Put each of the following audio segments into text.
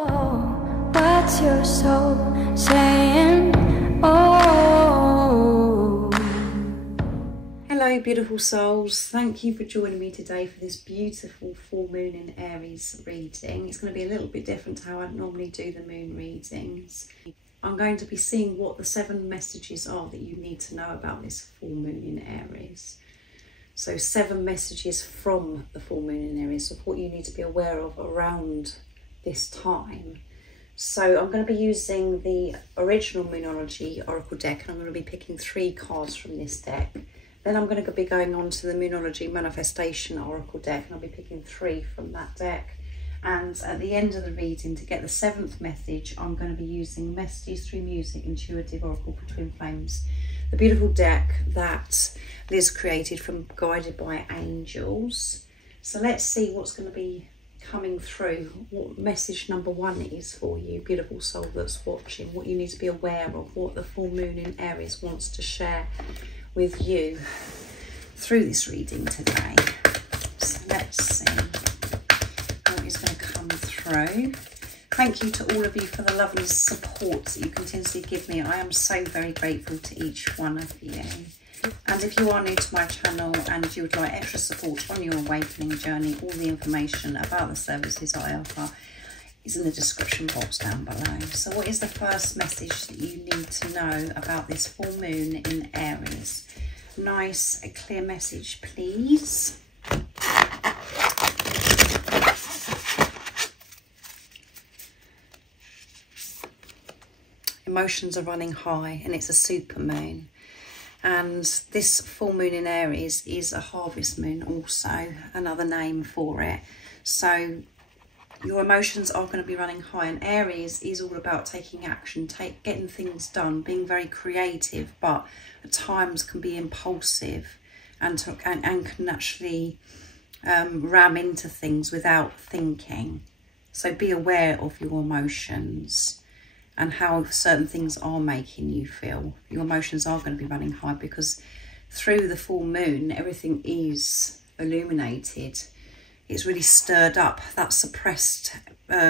What's your soul saying? Oh. Hello beautiful souls, thank you for joining me today for this beautiful full moon in Aries reading. It's going to be a little bit different to how I normally do the moon readings. I'm going to be seeing what the 7 messages are that you need to know about this full moon in Aries. So 7 messages from the full moon in Aries of what you need to be aware of around this time. So I'm going to be using the original Moonology Oracle deck, and I'm going to be picking 3 cards from this deck. Then I'm going to be going on to the Moonology Manifestation Oracle deck, and I'll be picking 3 from that deck. And at the end of the reading, to get the 7th message, I'm going to be using Messages Through Music Intuitive Oracle for Twin Flames, the beautiful deck that Liz created from Guided by Angels. So let's see what's going to be coming through, what message number 1 is for you, beautiful soul that's watching, what you need to be aware of, what the full moon in Aries wants to share with you through this reading today. So let's see what is going to come through. Thank you to all of you for the lovely support that you continuously give me. I am so very grateful to each one of you. And if you are new to my channel and you would like extra support on your awakening journey, all the information about the services I offer is in the description box down below. So what is the first message that you need to know about this full moon in Aries? Nice, a clear message, please. Emotions are running high, and it's a super moon. And this full moon in Aries is a harvest moon also, another name for it. So your emotions are going to be running high, and Aries is all about taking action, getting things done, being very creative, but at times can be impulsive and can actually ram into things without thinking. So be aware of your emotions and how certain things are making you feel. Your emotions are going to be running high because through the full moon, everything is illuminated. It's really stirred up that suppressed,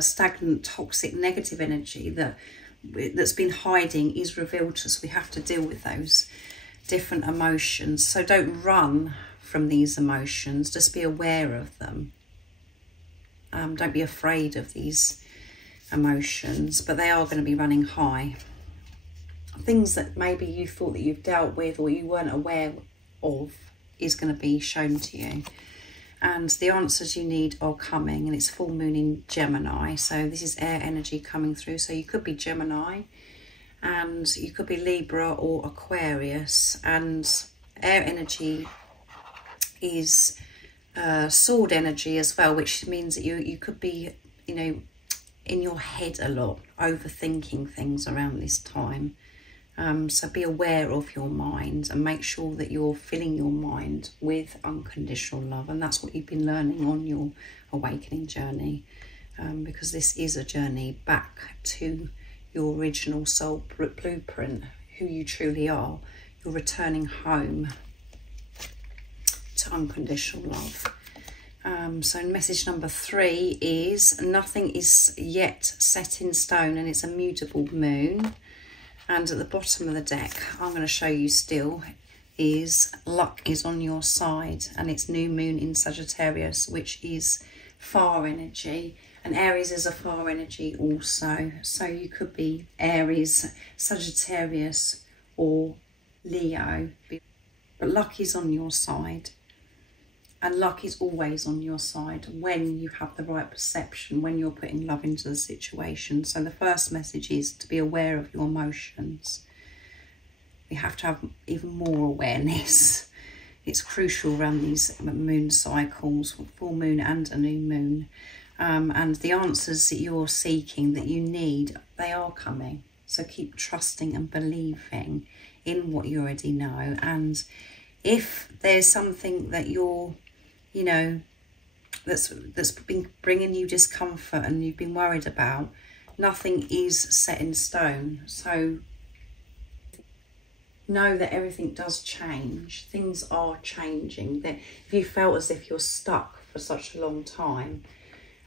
stagnant, toxic, negative energy that's been hiding is revealed to us. We have to deal with those different emotions. So don't run from these emotions. Just be aware of them. Don't be afraid of these emotions, but they are going to be running high. Things that maybe you thought that you've dealt with or you weren't aware of is going to be shown to you. And the answers you need are coming, and it's full moon in Gemini. So this is air energy coming through. So you could be Gemini, and you could be Libra or Aquarius. And air energy is sword energy as well, which means that you could be, you know, in your head a lot, overthinking things around this time. So be aware of your mind and make sure that you're filling your mind with unconditional love. And that's what you've been learning on your awakening journey, because this is a journey back to your original soul blueprint, who you truly are. You're returning home to unconditional love. So message number 3 is nothing is yet set in stone, and it's a mutable moon. And at the bottom of the deck, I'm going to show you still, is luck is on your side, and it's new moon in Sagittarius, which is fire energy, and Aries is a fire energy also. So you could be Aries, Sagittarius or Leo, but luck is on your side. And luck is always on your side when you have the right perception, when you're putting love into the situation. So the first message is to be aware of your emotions. We have to have even more awareness. It's crucial around these moon cycles, full moon and a new moon. And the answers that you're seeking, that you need, they are coming. So keep trusting and believing in what you already know. And if there's something that you're, you know, that's been bringing you discomfort and you've been worried about, nothing is set in stone. So know that everything does change. Things are changing. That if you felt as if you're stuck for such a long time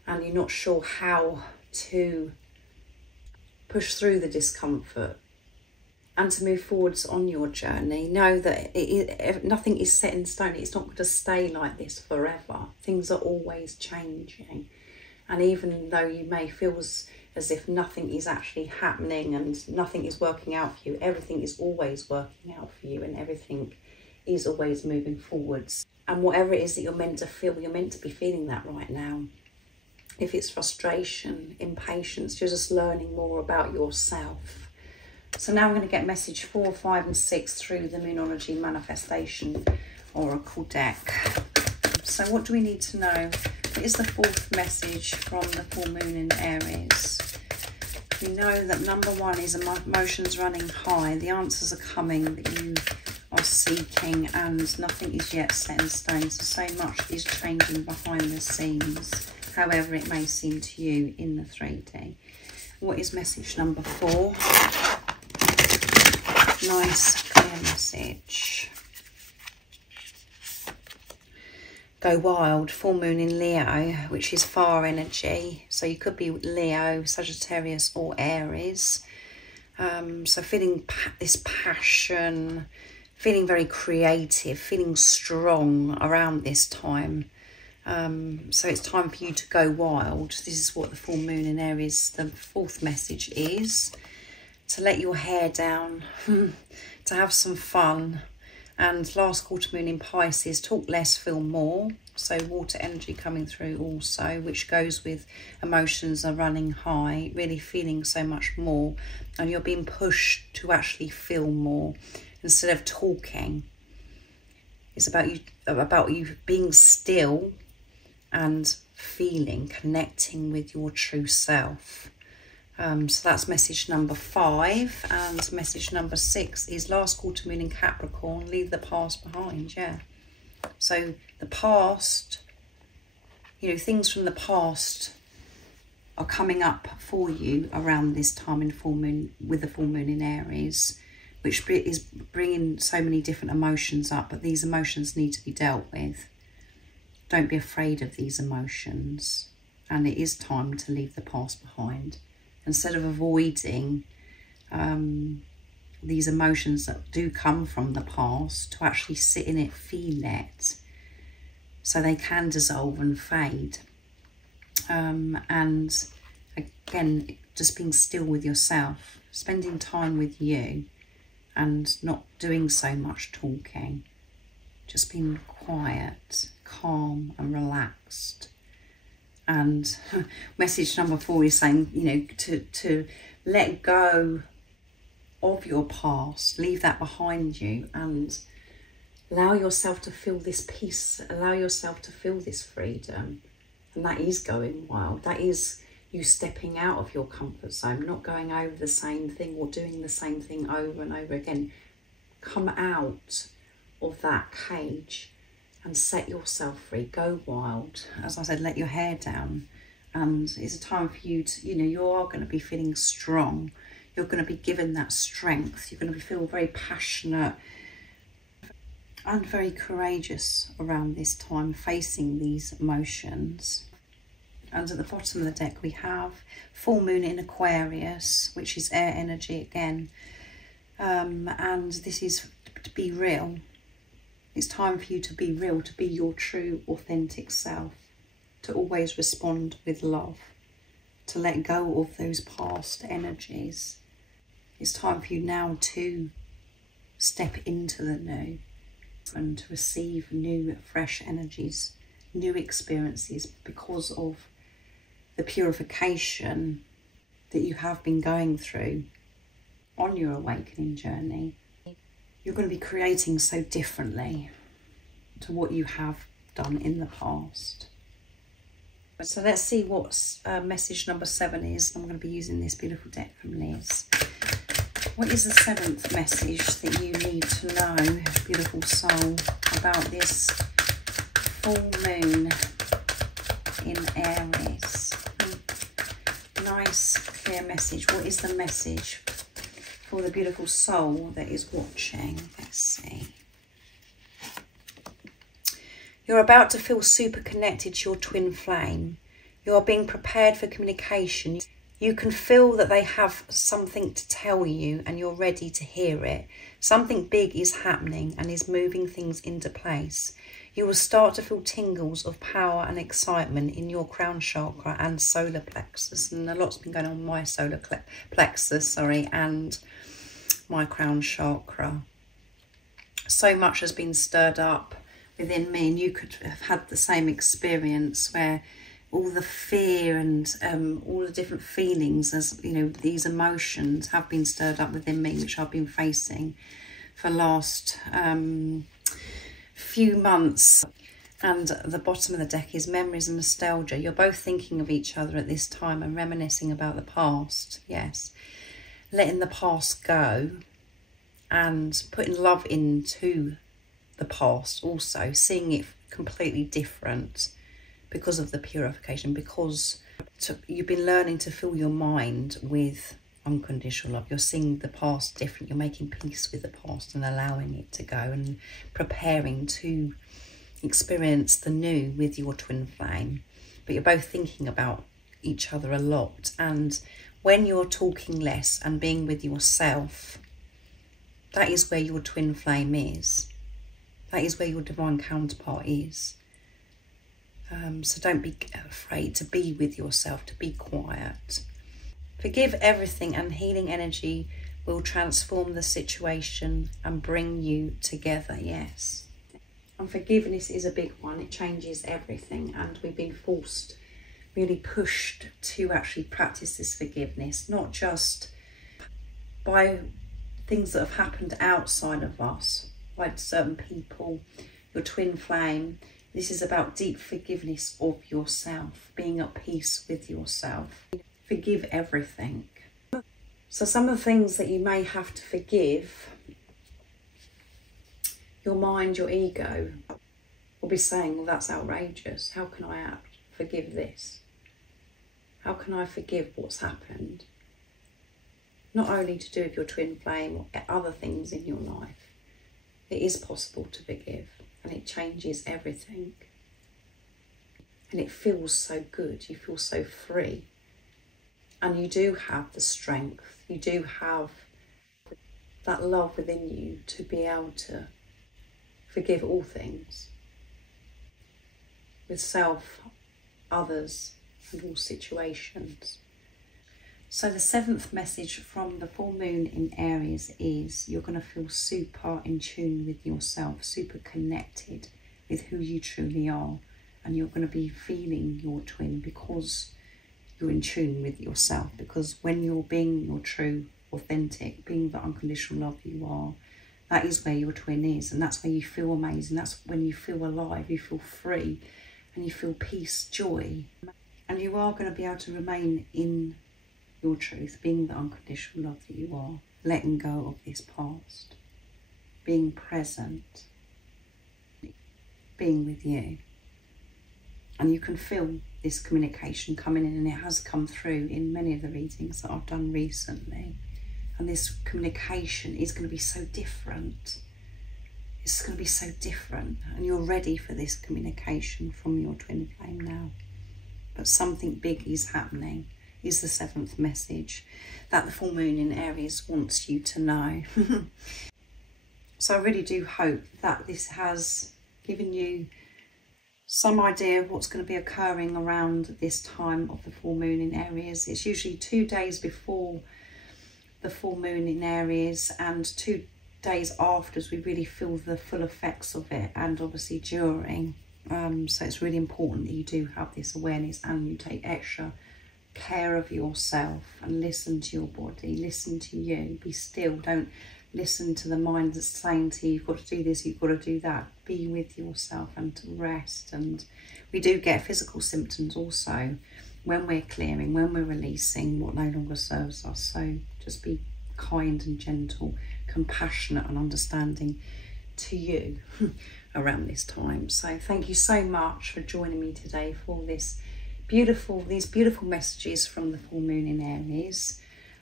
and you're not sure how to push through the discomfort and to move forwards on your journey. Know that nothing is set in stone. It's not going to stay like this forever. Things are always changing. And even though you may feel as if nothing is actually happening and nothing is working out for you, everything is always working out for you, and everything is always moving forwards. And whatever it is that you're meant to feel, you're meant to be feeling that right now. If it's frustration, impatience, you're just learning more about yourself. So now I'm going to get message 4, 5 and 6 through the Moonology Manifestation Oracle deck. So what do we need to know? What is the 4th message from the full moon in Aries? We know that number 1 is emotions running high. The answers are coming that you are seeking, and nothing is yet set in stone. So much is changing behind the scenes, however it may seem to you in the 3D. What is message number 4? Nice, clear message. Go wild, full moon in Leo, which is fire energy. So you could be Leo, Sagittarius or Aries. So feeling this passion, feeling very creative, feeling strong around this time. So it's time for you to go wild. This is what the full moon in Aries, the 4th message is. To let your hair down, to have some fun. And last quarter moon in Pisces, talk less, feel more. So water energy coming through also, which goes with emotions are running high, really feeling so much more. And you're being pushed to actually feel more instead of talking. It's about you being still and feeling, connecting with your true self. So that's message number 5, and message number 6 is last quarter moon in Capricorn, leave the past behind. Yeah, so the past, you know, things from the past are coming up for you around this time in full moon, with the full moon in Aries, which is bringing so many different emotions up, but these emotions need to be dealt with. Don't be afraid of these emotions, and it is time to leave the past behind. Instead of avoiding these emotions that do come from the past, to actually sit in it, feel it, so they can dissolve and fade. And again, just being still with yourself, spending time with you and not doing so much talking, just being quiet, calm and relaxed. And message number 4 is saying, you know, to let go of your past, leave that behind you, and allow yourself to feel this peace, allow yourself to feel this freedom. And that is going wild. That is you stepping out of your comfort zone, not going over the same thing or doing the same thing over and over again. Come out of that cage and set yourself free. Go wild. As I said, let your hair down. And it's a time for you to, you know, you are going to be feeling strong. You're going to be given that strength. You're going to feel very passionate and very courageous around this time, facing these emotions. And at the bottom of the deck, we have full moon in Aquarius, which is air energy again. And this is to be real. It's time for you to be real, to be your true, authentic self, to always respond with love, to let go of those past energies. It's time for you now to step into the new and to receive new, fresh energies, new experiences, because of the purification that you have been going through on your awakening journey. You're going to be creating so differently to what you have done in the past. So let's see what message number 7 is. I'm going to be using this beautiful deck from Liz. What is the 7th message that you need to know, beautiful soul, about this full moon in Aries? Nice, clear message. What is the message for the beautiful soul that is watching? Let's see. You're about to feel super connected to your twin flame. You are being prepared for communication. You can feel that they have something to tell you and you're ready to hear it. Something big is happening and is moving things into place. You will start to feel tingles of power and excitement in your crown chakra and solar plexus. And a lot's been going on with my solar plexus, and my crown chakra. So much has been stirred up within me, and you could have had the same experience where all the fear and all the different feelings, as you know, these emotions have been stirred up within me, which I've been facing for the last few months. And at the bottom of the deck is memories and nostalgia. You're both thinking of each other at this time and reminiscing about the past. Yes, letting the past go and putting love into the past, also seeing it completely different because of the purification, because you've been learning to fill your mind with unconditional love. You're seeing the past different. You're making peace with the past and allowing it to go and preparing to experience the new with your twin flame. But you're both thinking about each other a lot, and when you're talking less and being with yourself, that is where your twin flame is. That is where your divine counterpart is. So don't be afraid to be with yourself, to be quiet. Forgive everything, and healing energy will transform the situation and bring you together. Yes. And forgiveness is a big one. It changes everything, and we've been forced, really pushed to actually practice this forgiveness, not just by things that have happened outside of us, like certain people, your twin flame. This is about deep forgiveness of yourself, being at peace with yourself. Forgive everything. So some of the things that you may have to forgive, your mind, your ego will be saying, well, that's outrageous. How can I forgive this? How can I forgive what's happened? Not only to do with your twin flame or other things in your life. It is possible to forgive, and it changes everything. And it feels so good. You feel so free. And you do have the strength. You do have that love within you to be able to forgive all things. With self, others, and all situations. So the 7th message from the full moon in Aries is you're going to feel super in tune with yourself, super connected with who you truly are. And you're going to be feeling your twin because you're in tune with yourself. Because when you're being your true, authentic, being the unconditional love you are, that is where your twin is. And that's where you feel amazing. That's when you feel alive, you feel free, and you feel peace, joy. And you are going to be able to remain in your truth, being the unconditional love that you are, letting go of this past, being present, being with you. And you can feel this communication coming in, and it has come through in many of the readings that I've done recently. And this communication is going to be so different. It's going to be so different, and you're ready for this communication from your twin flame now. But something big is happening. Is the 7th message that the full moon in Aries wants you to know. So I really do hope that this has given you some idea of what's going to be occurring around this time of the full moon in Aries. It's usually 2 days before the full moon in Aries and 2 days after, as we really feel the full effects of it, and obviously during. So it's really important that you do have this awareness and you take extra care of yourself and listen to your body, listen to you, be still. Don't listen to the mind that's saying to you, you've got to do this, you've got to do that. Be with yourself and to rest. And we do get physical symptoms also when we're clearing, when we're releasing what no longer serves us. So just be kind and gentle, compassionate and understanding to you around this time. So thank you so much for joining me today for these beautiful messages from the full moon in Aries.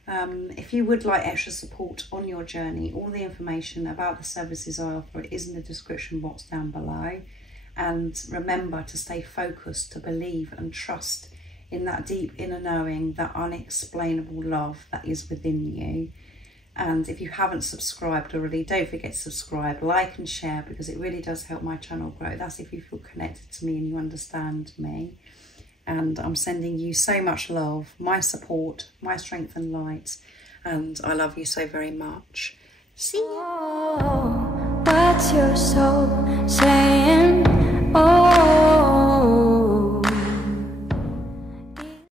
If you would like extra support on your journey, all the information about the services I offer is in the description box down below. And remember to stay focused, to believe and trust in that deep inner knowing, that unexplainable love that is within you. And if you haven't subscribed already, don't forget to subscribe, like and share, because it really does help my channel grow. That's if you feel connected to me and you understand me. And I'm sending you so much love, my support, my strength and light. And I love you so very much. See you. Oh, what's your soul saying?